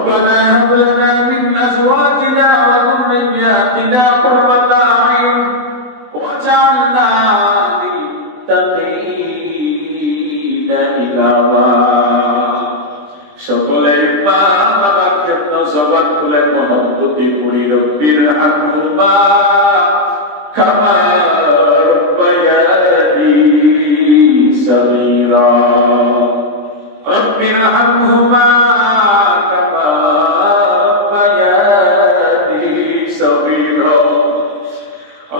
ربنا هب لنا من أزواجنا وذرياتنا قرة أعين واجعلنا للمتقين إماما সকলের মা বাবার জন্য জবান খুলে মহব্বতে পড়ি রব্বির হামহুমা কামা রব্বায়ানি সগীরা রব্বির হামহুমা কামা রব্বায়ানি সগীরা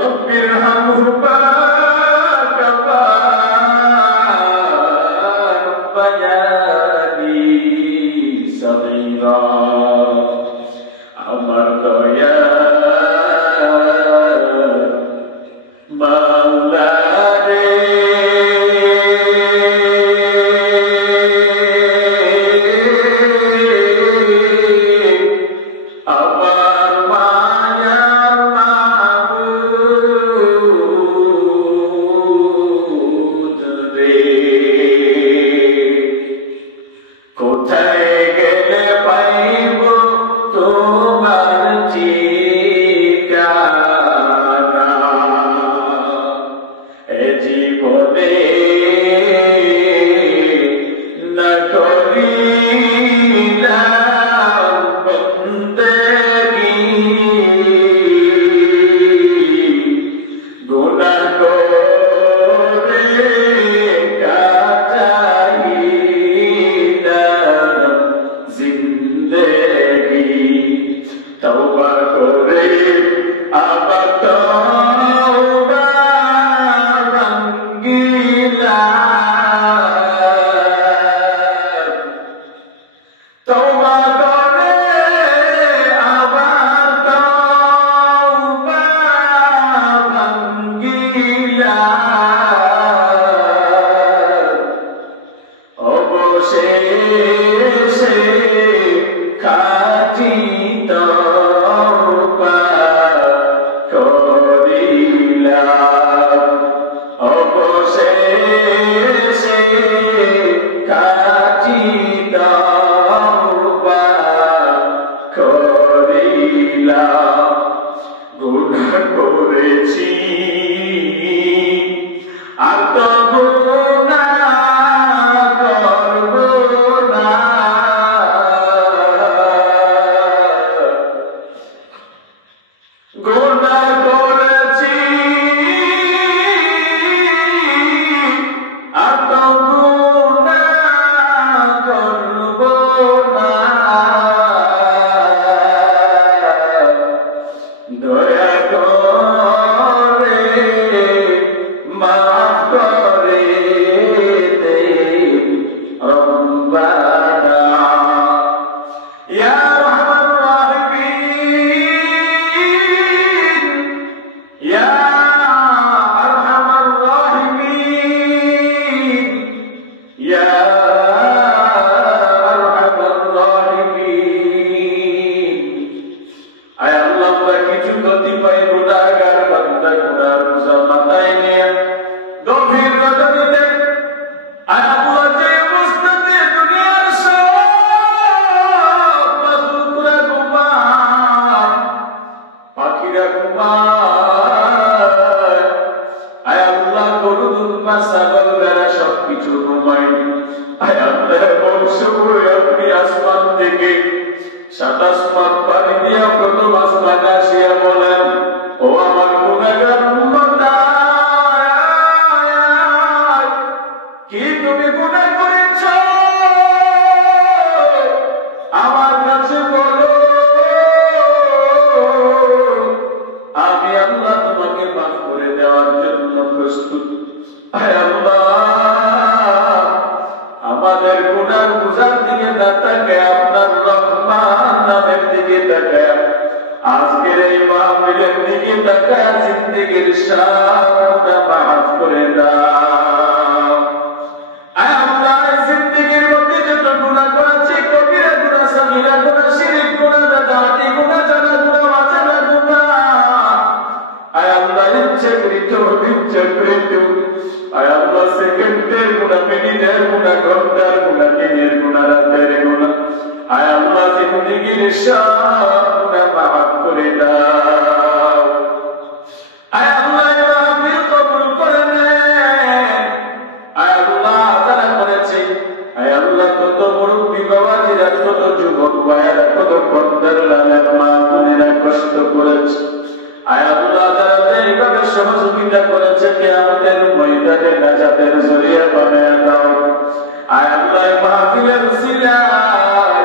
রব্বির হামহুমা কামা রব্বায়ানি সগীরা আমার দয়া মাওলা রে আমার মায়ার মাবুদ রে কোথায় গেলে পাইব তোমার ঠিকানা এ জীবনে না করিলাম বন্দেগী গুনাহ করে কাটাইলাম জিন্দেগী তওবা করে আবার তওবা ভাঙ্গিলাম তওবা করে আবার তওবা ভাঙ্গিলাম অবশেষে খাঁটি তওবা করিলাম অবশেষে খাঁটি তওবা করিলাম গুনাহ করেছি আর তো গুনাহ করব না গুনাহ করেছি আর তো গুনাহ করব না দয়া করে মাফ করে দে রব্বানা ইয়া আরহামার রাহিমিন ইয়া আরহামার রাহিমিন ইয়া আরহামার রাহিমিন আয় আল্লাহ আমরা কিছু কতিপয় গুনাহগার বান্দা গুনার বোঝা মাথায় নিয়ে গভীর রজনীতে আয় আল্লাহ যে অবস্থাতে দুনিয়ার সব মাখলুকরা ঘুমায় পাখিরা ঘুমায় আয় আল্লাহ গরু দুধ ছাগল ভেড়া সবকিছু ঘুমায় আয় আল্লাহ বংশগুলো আপনি আসমান থেকে সাত আসমান পানি দিয়া প্রথম আসমানে আসিয়া বলেন ও আমার গুনাহগার উম্মত কি তুমি গুনাহ করেছ আমার কাছে বলো আমি আল্লাহ তোমাকে মাফ করে দেওয়ার জন্য প্রস্তুত আয় আল্লাহ আমাদের গুনার বোঝার দিকে না তাকায় আপনার রহমান নামের দিকে তাকায় আজকের এই মাহফিলের দিকে তাকায় জিন্দেগীর সব গুনাহ মাফ করে দাও আয় আল্লাহ জিন্দেগীর মধ্যে যত গুনাহ করেছি কবিরা গুনাহ সগীরা গুনাহ শিরক গুনাহ বেদাতি গুনাহ জানা গুনাহ অজানা গুনাহ আয় আল্লাহ ইচ্ছাকৃত অনিচ্ছাকৃত আয় আল্লাহ সেকেন্ডের গুনাহ মিনিটের গুনাহ ঘন্টার গুনাহ দিনের গুনাহ রাতের গুনাহ আয় আল্লাহ জিন্দেগী জিন্দেগির সব গুনাহ মাফ করে দাও। আয় আল্লাহ মাহফিল কবুল করে নেন। আয় আল্লাহ যারা করেছে, আয় আল্লাহ কত মুরব্বী বাবাজিরা, কত যুবক ভাইয়েরা, কত পর্দার আলেম মা বোনেরা কষ্ট করেছে। আয় আল্লাহ যারা এইভাবে সহযোগিতা করেছে, কিয়ামতের ময়দানে নাজাতের জরিয়া বানায় দাও। আয় আল্লাহ মাহফিলের উসিলায়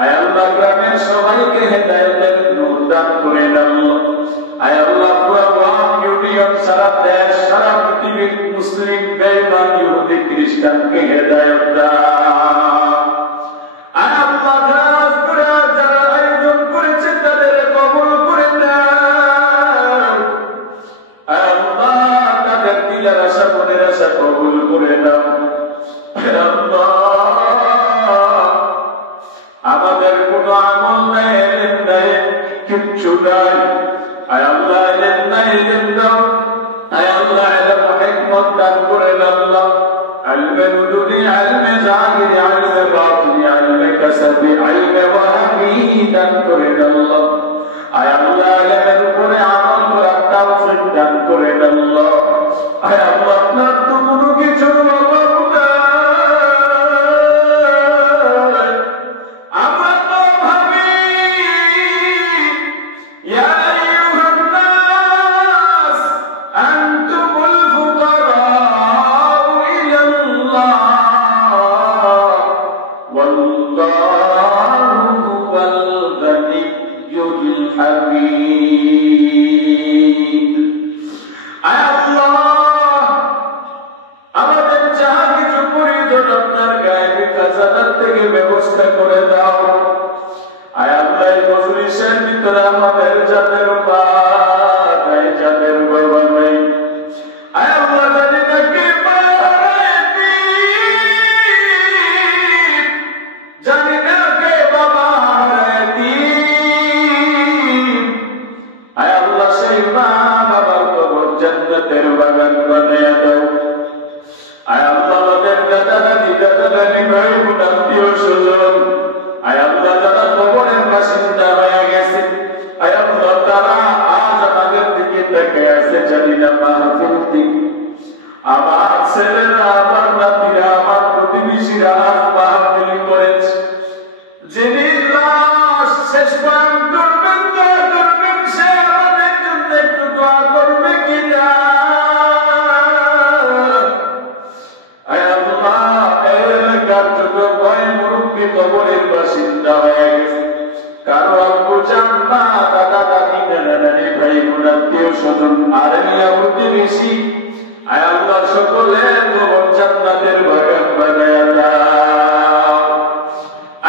আয় আল্লাহ গ্রামের সবাইকে হেদায়েতের নূর দান করে দাও। আয় আল্লাহ পুরো ওয়ান ইউনিয়ন, সারা দেশ, সারা পৃথিবীর মুসলিম বেঈমান ইহুদি খ্রিস্টানকে হেদায়েত দাও। আয় আল্লাহ যারা আয়োজন করেছে তাদের কবুল করে দাও। আয় আল্লাহ তাদের দিলের আশা মনের আশা কবুল করে দাও। আমাদের কোন আমল নাই, এলেম নাই, কিচ্ছু নাই। আয় আল্লাহ এলেম নাই, এলেম দাও। আয় আল্লাহ এলেম হিকমত দান করেন আল্লাহ। ইলমে নুদুনি, ইলমে জাহিরি, ইলমে বাতিনি, ইলমে কাসবি, ইলমে ওয়াহমি দান করেন আল্লাহ। আয় আল্লাহ এলেমের উপরে আমল করার তৌফিক দান করেন আল্লাহ। আয় আল্লাহ আপনার তো কোনো কিছুর অভাব নাই। ব্যবস্থা করে দাও। আয় আল্লাহ মজলিসের ভিতরে আমাদের যাদের উপায়, যাদের বাবা নাই, আয় আল্লাহ জানি নাকি জানি না কে বাবা হারাইতি। আয় আল্লাহ সেই মা বাবার কবর জান্নাতের বাগান বানিয়ে দাও। আয় আল্লাহ আমাদের দাদা দাদি, দাদা দাদি, ভাই বোন, আত্মীয় স্বজন, আয় আল্লাহ যারা কবরের বাসিন্দা হয়ে গেছে, আয় আল্লাহ তারা আজ আমাদের দিকে দেখে আছে, জানি না মাহফিল দিকে আমার ছেলেরা, আমার নাতিরা, আমার প্রতিবেশীরা আজ মাহফিল করেছে। যিনি লাশ শেষ পান করবেন, দোয়া করবেন, সে আমাদের জন্য একটু দোয়া করবে কিনা? কবরের বাসিন্দা হয়ে গেছে, কারো আব্বু চান না, দাদা দাদি, নানা নানি, ভাই বোন, আত্মীয় স্বজন আর প্রতিবেশী, আয় আল্লাহ সকলের কবর জান্নাতের বাগান বানায়া দাও।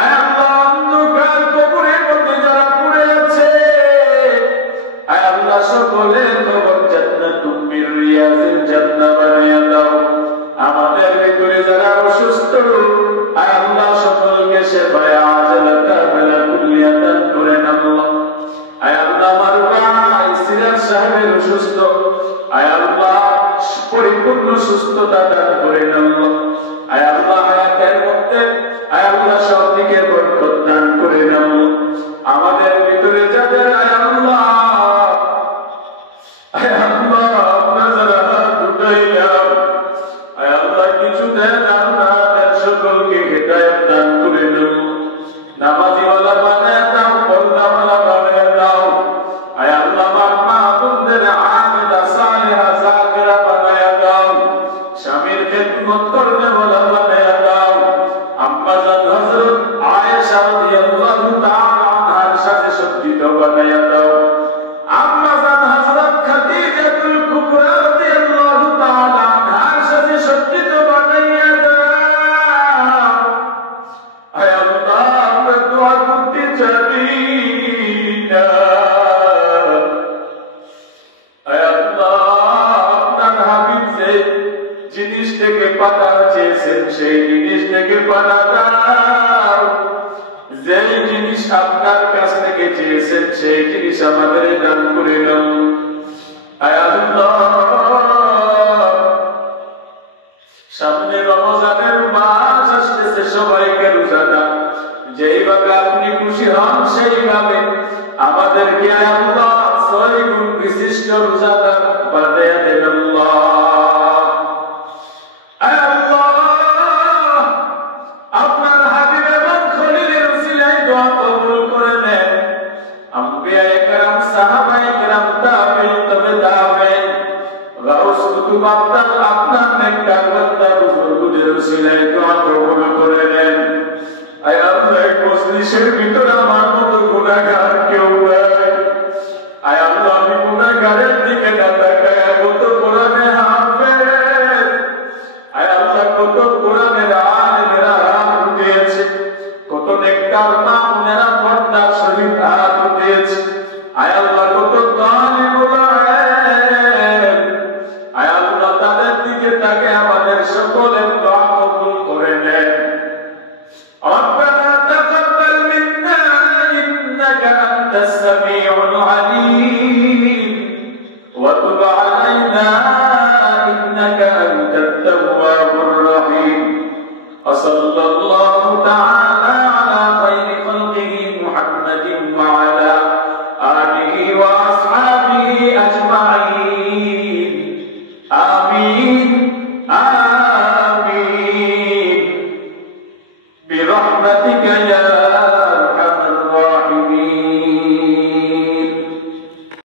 আয় আল্লাহ অন্ধকার কবরের মধ্যে যারা পড়ে আছে, আয় আল্লাহ সকলের কবর জান্নাতুম মিন রিয়াজিল জান্নাহ বানায়া দাও। আমাদের ভিতরে যারা অসুস্থ, আয় আল্লাহ সকলকে সেবায়ে আজলা কামিলা কুল্লিয়া দান করেন আল্লাহ। আয় আল্লাহ আমার ভাই সিরাজ সাহেবের অসুস্থ, আয় আল্লাহ পরিপূর্ণ সুস্থতা দান করেন আল্লাহ। আয় আল্লাহ হায়াতের মধ্যে, আয় আল্লাহ সব দিকে বরকত দান করেন আল্লাহ। আমাদের ভিতরে যাদের আয় আল্লাহ, আয় আল্লাহ আপনার যারা হাত উঠাইলাম, আয় আল্লাহ কিছু দেন না, সকলকে হেদায়েত দান করে দাও। নামাজিওয়ালা বানায় দাও, পর্দাওয়ালা বানায় দাও। আয় আল্লাহ আমার মা বোনদের আবিদা, সালিহা, যাকিরা বানায় দাও। স্বামীর খেদমত করনেওয়ালা বানায় দাও। আম্মা জান হযরত আয়েশা রাদিয়াল্লাহু তাআলা আনহার সাথে সজ্জিত বানায় দাও। আম্মা জান হযরত খাদিজাতুল কুবরা রাদিয়াল্লাহু তাআলা আনহার সাথে সজ্জিত বানায় দাও। জিনিস থেকে পাতা চেয়েছেন, সেই জিনিস থেকে পাতা দাও। যে জিনিস আপনার কাছ থেকে চেয়েছেন, সেই জিনিস আমাদের দান করে দাও। আয় আল্লাহ সামনে রমজানের মাস আসতেছে, সবাইকে রোজা দাও। যেইভাবে আপনি আপনি খুশি হন সেইভাবে আমাদেরকে আল্লাহ 6 গুণ বিশিষ্ট রোজাদার বানায়া দেন আল্লাহ। আপনার হাবিব এবং খলিলের উসিলায় দোয়া কবুল করে নেন। আম্বিয়ায়ে কেরাম, সাহাবায়ে কেরাম, তাবেঈন, তবে তাবেঈন, গাউস কুতুব আপনার নেককার বান্দা বুজুর্গদের উসিলায় দোয়া কবুল করে নেন। আয় আল্লাহ, এই মজলিসের ভিতরে আমার মতো গুনাহগার কেউ নাই। আয় আল্লাহ, আমি গুনাহগারের দিকে না তাকায় কত কোরআনে হাফেজ, আয় আল্লাহ কত কোরআনের আলেমেরা হাত উঠিয়েছে, কত নেককার মামুনেরা পর্দার শরীফ হাত উঠিয়েছে। আয় আল্লাহ কত তালিবুল ইলম, আয় আল্লাহ তাদের দিকে তাকে আমাদের সকলের দোয়া কবুল করে নেন। ربنا تقبل منا إنك أنت السميع